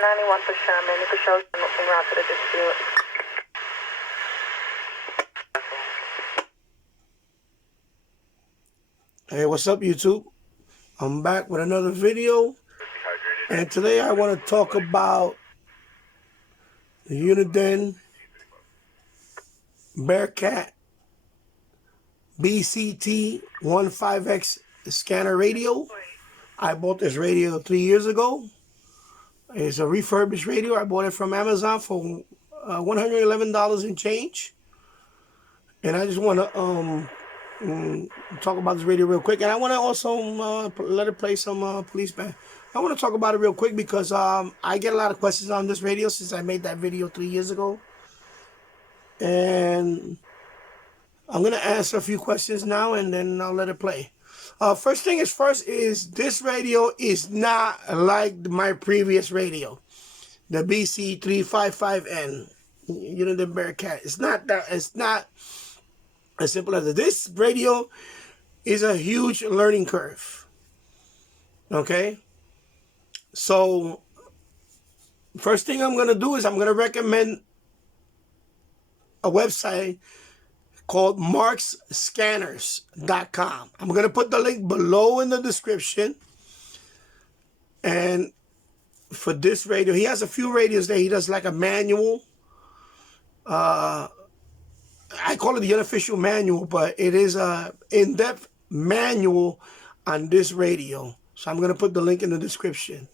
91 for Sherman. You could show us en route to the dispute. Hey, what's up, YouTube? I'm back with another video, and today I want to talk about the Uniden Bearcat BCT15X scanner radio. I bought this radio 3 years ago. It's a refurbished radio. I bought it from Amazon for $111 and change. And I just want to talk about this radio real quick. And I want to also let it play some police band. I want to talk about it real quick because I get a lot of questions on this radio since I made that video 3 years ago. And I'm going to answer a few questions now and then I'll let it play. First thing is first is this radio is not like my previous radio, the BC355N, Uniden Bearcat. It's not that. It's not as simple as that. This radio is a huge learning curve. Okay, so first thing I'm gonna do is I'm gonna recommend a website called markscanners.com. I'm going to put the link below in the description. And for this radio, he has a few radios there. He does like a manual. I call it the unofficial manual, but it is a in-depth manual on this radio. So I'm going to put the link in the description.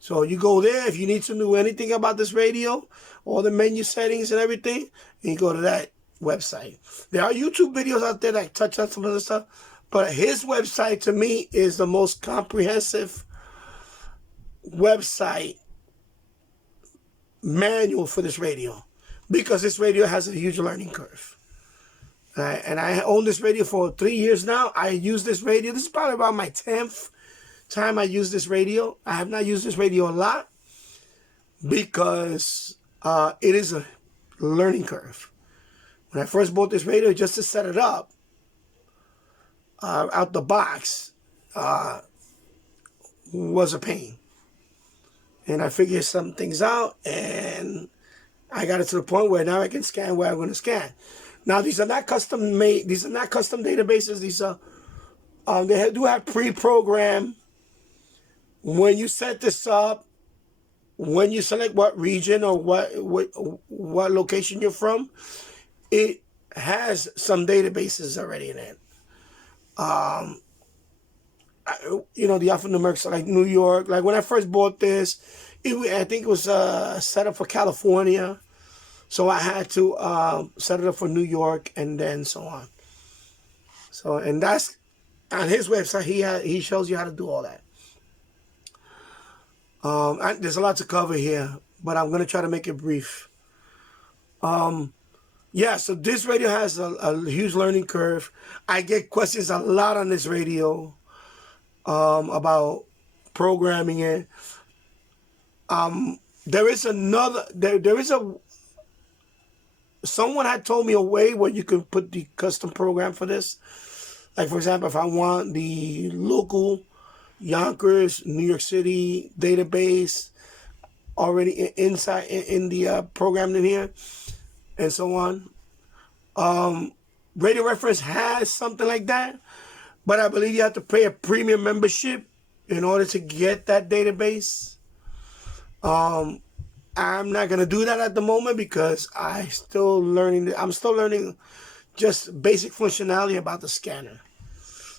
So you go there if you need to know anything about this radio, all the menu settings and everything, and you go to that website. There are YouTube videos out there that touch on some of the stuff, but his website to me is the most comprehensive website manual for this radio because this radio has a huge learning curve. And I own this radio for 3 years now. I use this radio. This is probably about my 10th time I use this radio. I have not used this radio a lot because it is a learning curve. When I first bought this radio, just to set it up out the box was a pain. And I figured some things out, and I got it to the point where now I can scan where I'm going to scan. Now, these are not custom made. These are not custom databases. These are they do have pre-programmed. When you set this up, when you select what region or what location you're from, it has some databases already in it. You know, the alphanumerics like New York. Like when I first bought this, I think it was set up for California. So I had to set it up for New York and then so on. So, and that's on his website. He shows you how to do all that. There's a lot to cover here, but I'm going to try to make it brief. Yeah, so this radio has a huge learning curve. I get questions a lot on this radio about programming it. Someone had told me a way where you can put the custom program for this. Like, for example, if I want the local Yonkers, New York City database already inside in the program in here, and so on. Radio Reference has something like that, but I believe you have to pay a premium membership in order to get that database. I'm not gonna do that at the moment because I'm still learning just basic functionality about the scanner.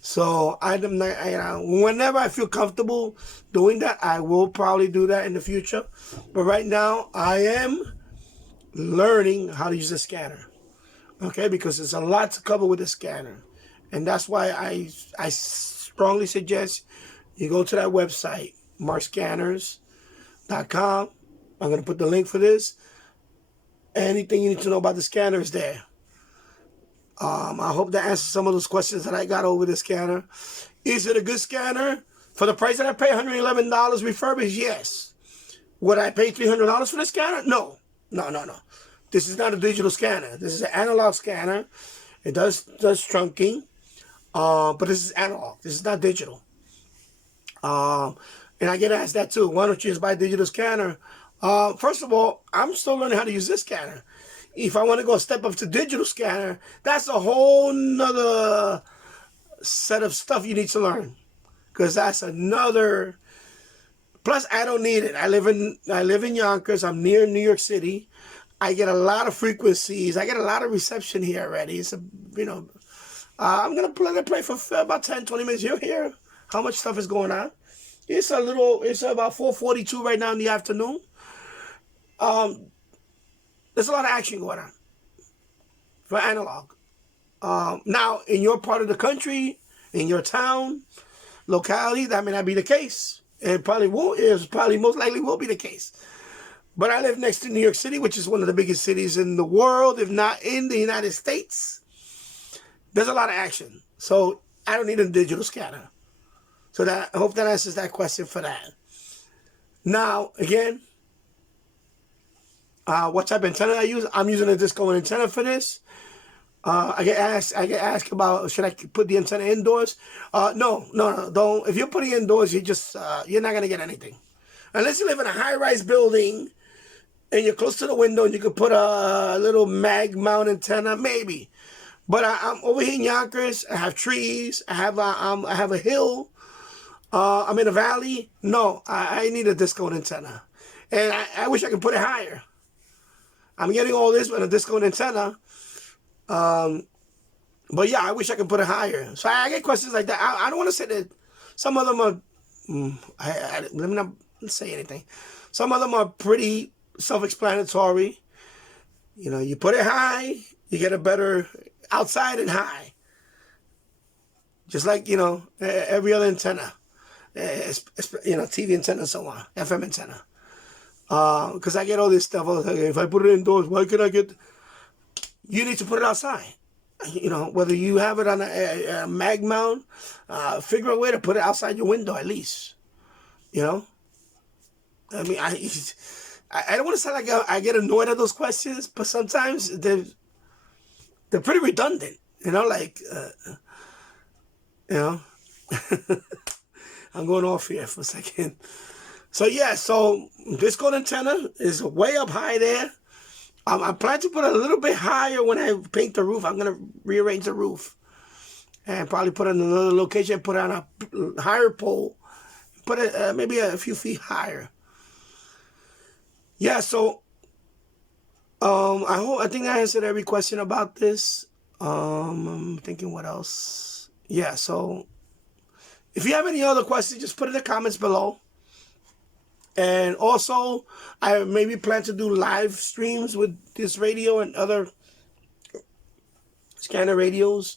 So I'm not, whenever I feel comfortable doing that, I will probably do that in the future. But right now, I am learning how to use the scanner. Okay, because there's a lot to cover with the scanner. And that's why I strongly suggest you go to that website, markscanners.com. I'm going to put the link for this. Anything you need to know about the scanner is there. I hope that answers some of those questions that I got over the scanner. Is it a good scanner? For the price that I pay, $111 refurbished, yes. Would I pay $300 for the scanner? No. This is not a digital scanner. This is an analog scanner. It does trunking, but this is analog. This is not digital. And I get asked that too. Why don't you just buy a digital scanner? First of all, I'm still learning how to use this scanner. If I want to go step up to digital scanner, that's a whole nother set of stuff you need to learn. Because that's another. Plus, I don't need it. I live in Yonkers. I'm near New York City. I get a lot of frequencies. I get a lot of reception here already. It's I'm gonna play for about 10, 20 minutes. You hear how much stuff is going on? It's about 4:42 right now in the afternoon. There's a lot of action going on for analog. Now, in your part of the country, in your town, locality, that may not be the case. It probably won't. It probably most likely will be the case. But I live next to New York City, which is one of the biggest cities in the world, if not in the United States. There's a lot of action. So I don't need a digital scanner. So I hope that answers that question for that. Now, again, what type of antenna I use? I'm using a discone antenna for this. I get asked about, should I put the antenna indoors? No, don't. If you're putting it indoors, you're not gonna get anything, unless you live in a high-rise building and you're close to the window and you could put a little mag mount antenna, maybe. But I'm over here in Yonkers. I have trees. I have a hill. I'm in a valley. No, I need a discone antenna, and I wish I could put it higher. I'm getting all this with a discone antenna. But yeah, I wish I could put it higher. So I get questions like that. I don't want to say that some of them are, let me not say anything. Some of them are pretty self-explanatory. You know, you put it high, you get a better outside and high. Just like, every other antenna. TV antenna and so on, FM antenna. Because I get all this stuff. If I put it indoors, why can I get... You need to put it outside. Whether you have it on a mag mount, figure a way to put it outside your window at least. I mean, I don't want to sound like I get annoyed at those questions, but sometimes they're pretty redundant. I'm going off here for a second. So this gold antenna is way up high there. I plan to put it a little bit higher when I paint the roof. I'm going to rearrange the roof and probably put it in another location, put it on a higher pole, put it maybe a few feet higher. Yeah, so I think I answered every question about this. I'm thinking what else. Yeah, so if you have any other questions, just put it in the comments below. And also, I maybe plan to do live streams with this radio and other scanner radios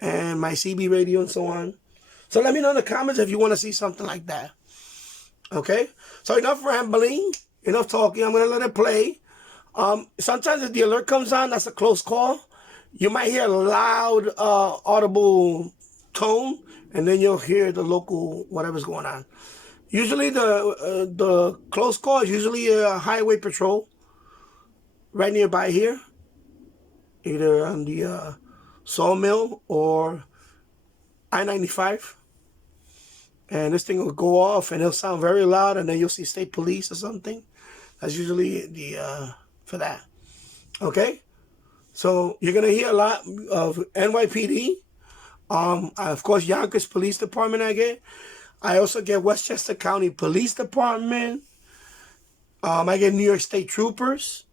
and my CB radio and so on. So let me know in the comments if you want to see something like that. Okay? So enough rambling, enough talking. I'm going to let it play. Sometimes if the alert comes on, that's a close call. You might hear a loud, audible tone, and then you'll hear the local whatever's going on. Usually the close call is usually a highway patrol right nearby here, either on the Sawmill or I-95. And this thing will go off and it'll sound very loud, and then you'll see state police or something. That's usually the for that. Okay? So you're going to hear a lot of NYPD. Of course, Yonkers Police Department I get. I also get Westchester County Police Department. I get New York State Troopers.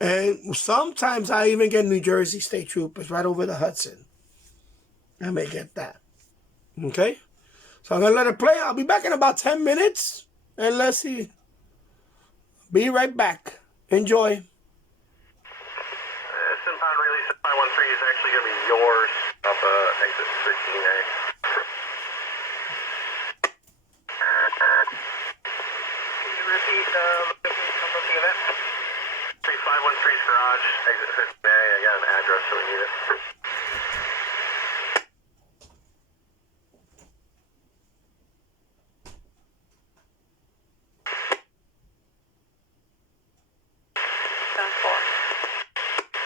And sometimes I even get New Jersey State Troopers right over the Hudson. I may get that. Okay? So I'm going to let it play. I'll be back in about 10 minutes. And let's see. Be right back. Enjoy. Inbound release 513 is actually going to be yours up exit 13A. Can you repeat the location of the event? 3513's garage, exit 15A. I got an address, so we need it.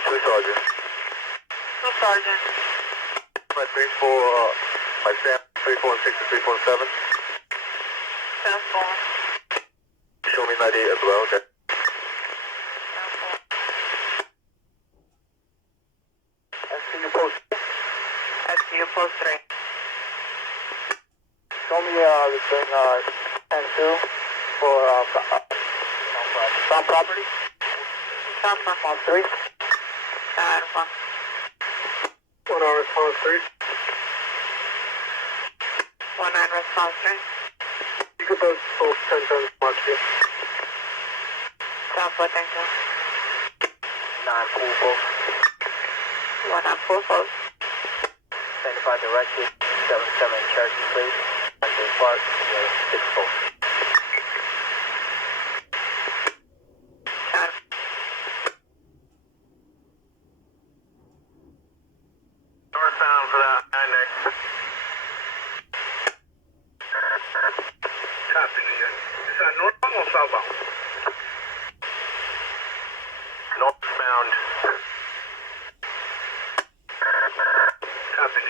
Two sergeant. Two sergeant. My 3-4, my Sam 346 and 347. 10-4. ID as well, okay. SCU post. SCU post 3. Show me the thing 10-2 for stop property. Stop response 3. Response. 1 hour response 3. 1-9 response 3. You could both 10-10 mark here. Stop for 10-2. 9 pool post. 1 pool post. 75 directed. 77 Cherokee please. Park, 6 post. Northbound for that, Index. Copy, is that northbound or southbound? Northbound. Copy,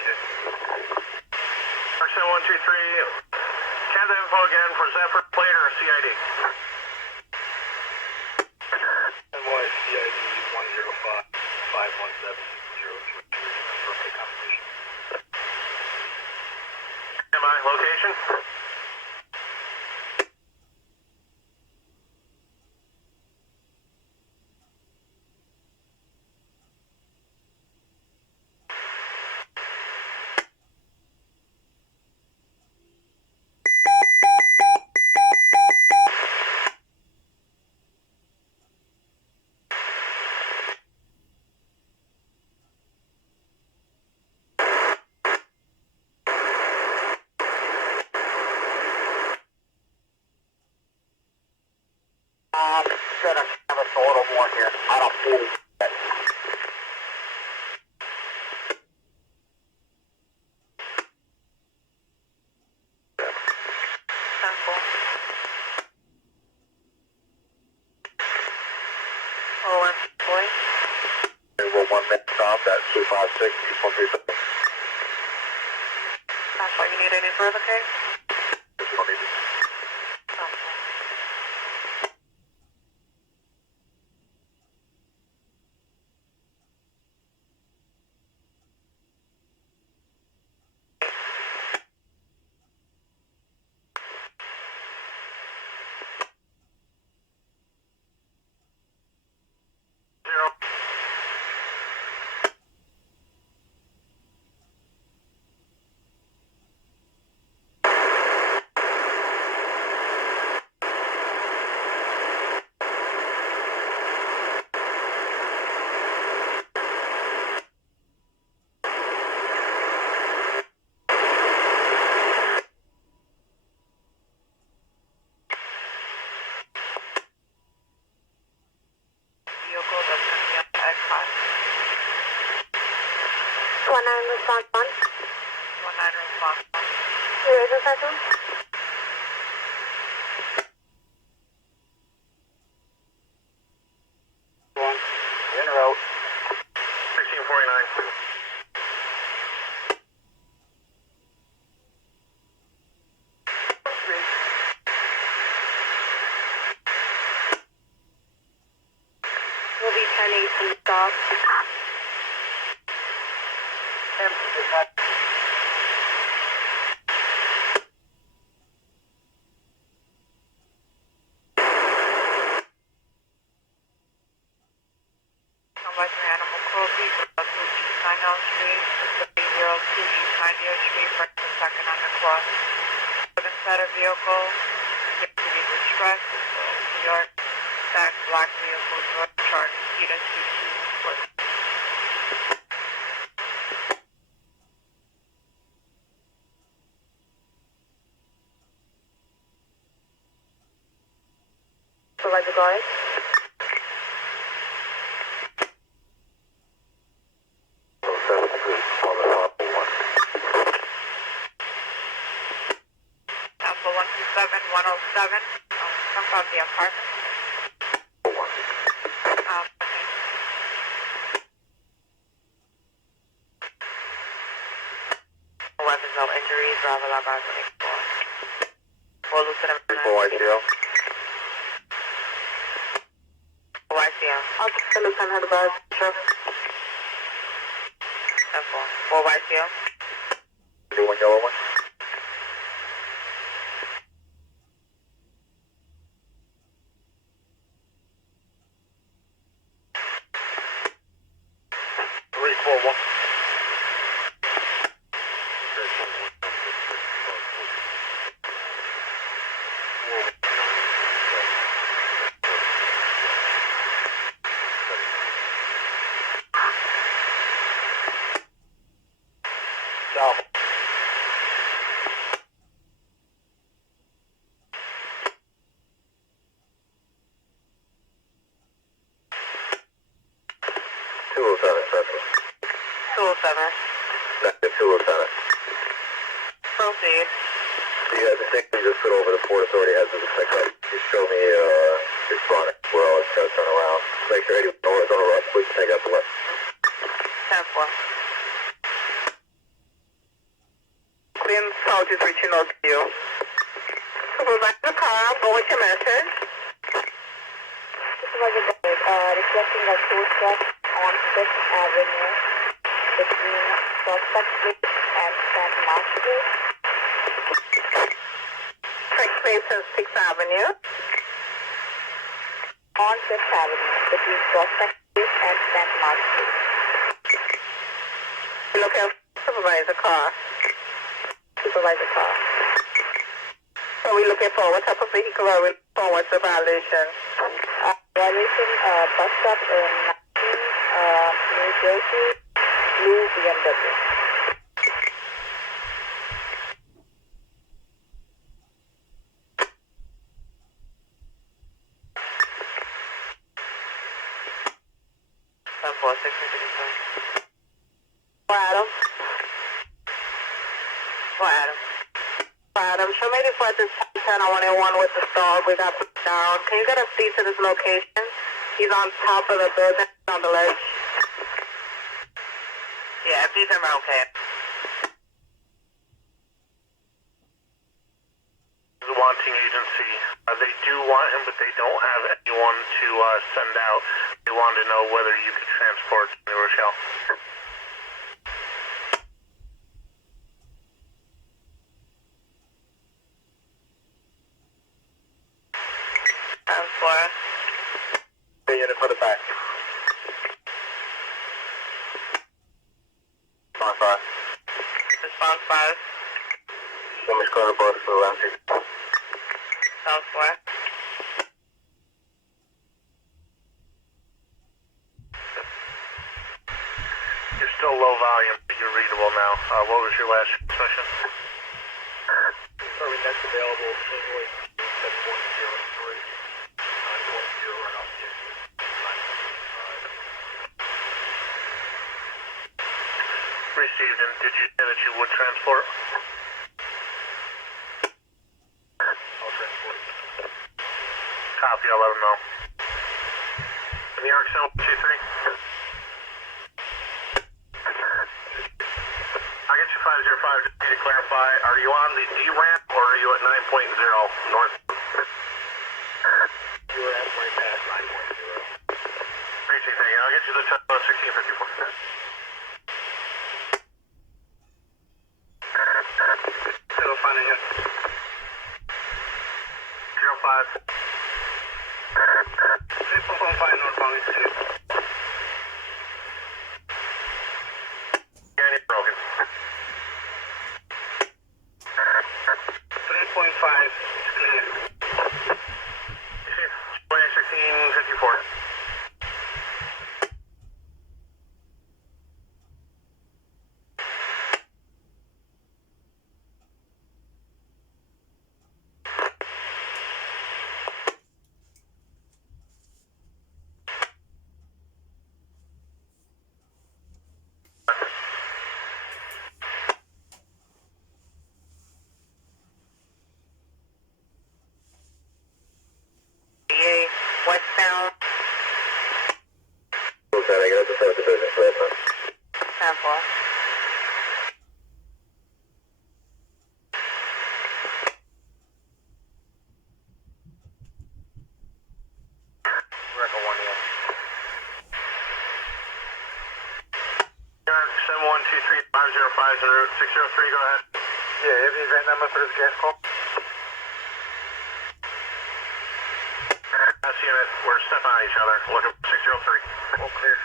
Person 123. Can the info again for Zephyr plate or CID? NY CID 105-517-032. Confirm the confirmation. Am I location? Should have a little more here. I don't see it. They will 1 minute stop at 256, East 137. That's why you need any further case? If you don't need it. Response 1. 1-9 response 1. Where is the second? One. In route. 1649. We'll be turning to stop. Animal cruelty, 2 East 9L Street, 302 East 90th Street, first and second on the cross. Inside a vehicle, deputy distress, New York, stacked black vehicle, George Charlie, Peter, C2, Supervisor Garth. Alpha 127-107, come from the apartment. Weapons, no injuries, Bravo Lab 24. We'll lose to the ITL. Lieutenant advised. Sure. 4 by 2. Do one yellow one. Proceed. Yeah, the thing we just put over the Port Authority has this effect. Just show me his product where all it's going to turn around. Make sure anyone knows on the right, please take out the left. 10-4. Queen South is reaching out to you. Supervise the car, go with your message. Requesting a tow truck on 5th Avenue between Prospect Street and St. Mark's Street. Take place on 6th Avenue. On 5th Avenue between Prospect Street and St. Mark's Street. Looking for supervise the car. Supervise the car. So we're looking for what type of vehicle are we looking for? What's the violation? Violation bus stop in New Jersey, blue BMW. Adam, show me the flight that's 10-181 with the dog. We got put down. Can you get a seat to this location? He's on top of the building, on the ledge. Yeah, these are okay. The wanting agency. They do want him, but they don't have anyone to send out. They wanted to know whether you could transport to New Rochelle. The unit for the back. Response 5. Response 5. Show me square report for the landscape. South 4. You're still low volume, but you're readable now. What was your last transmission? Sorry, next available invoice 7103 910 and object 975. Received, and did you say that you would transport? I'll transport. Copy, I'll let them know. New York Cell 23. I'll get you 505, just need to clarify, are you on the D ramp or are you at 9.0 north? You were at right past 9.0. Appreciate that, I'll get you the 1654. Still finding it. 05. 3.5 northbound institute. You're broken. 3.5 is clear. 1654. 23505 en route 603, go ahead. Yeah, you have the event number for this gas call? That's unit, we're stepping on each other, looking for 603. All clear.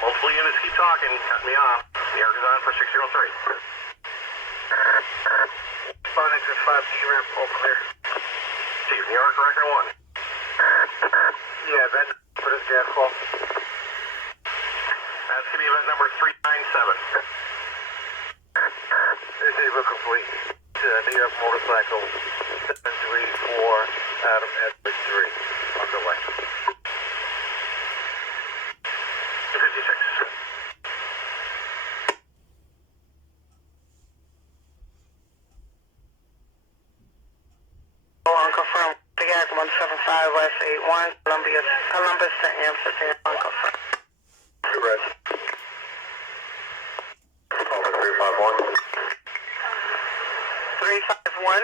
Multiple units keep talking, cut me off. The air is on for 603. Phone exit 5, G-ramp, all clear. Chief, New York, record 1. Yeah, event for this gas call. That's going to be event number 397. This is vehicle complete. New York motorcycle 734 Adam at bridge 3 on the way. 256. Unconfirmed. The gag 175 West 81 Columbus to Amsterdam. Unconfirmed. Two rest. Call 351. 351.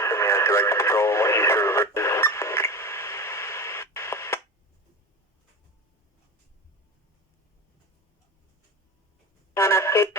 Send me on direct control, east of the bridges. On escape.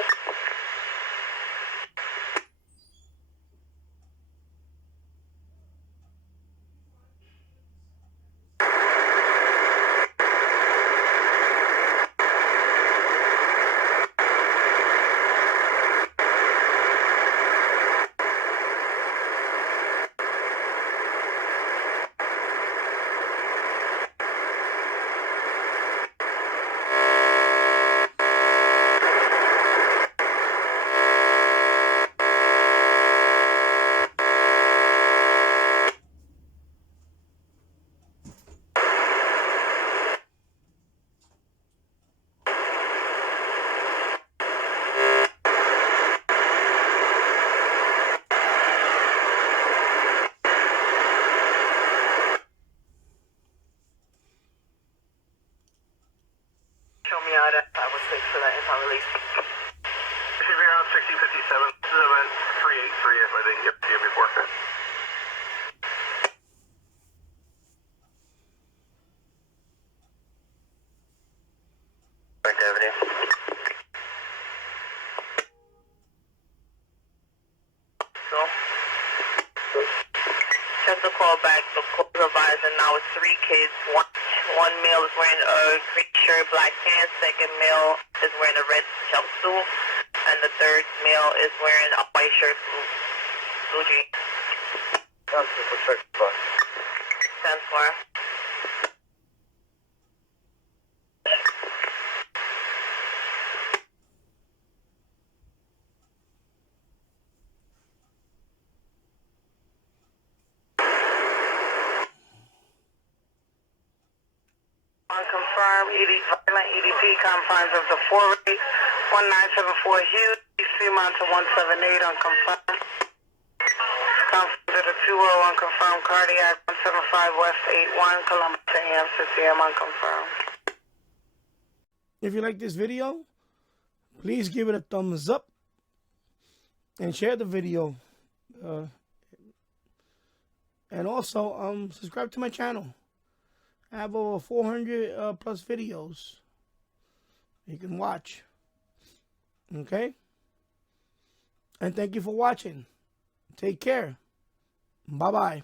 Show me out at 506 for that info release. Should be around 6057. This is event 383 if I didn't get to you before. Right Avenue. So, check the call back. The call provider now is 3 kids. One male is wearing a green shirt, black pants. Second male is wearing a red jumpsuit. And the third male is wearing a white shirt, blue jeans. That's for 65. 10-4. Unconfirmed, violent EDP confines of the 4-rate, 1974 Hughes, Fremont to 178, unconfirmed. Confines of the 2-0, unconfirmed, cardiac, 175 West 81, Columbus to Amsterdam, unconfirmed. If you like this video, please give it a thumbs up and share the video. And also, subscribe to my channel. I have over 400 plus videos you can watch. Okay? And thank you for watching. Take care. Bye-bye.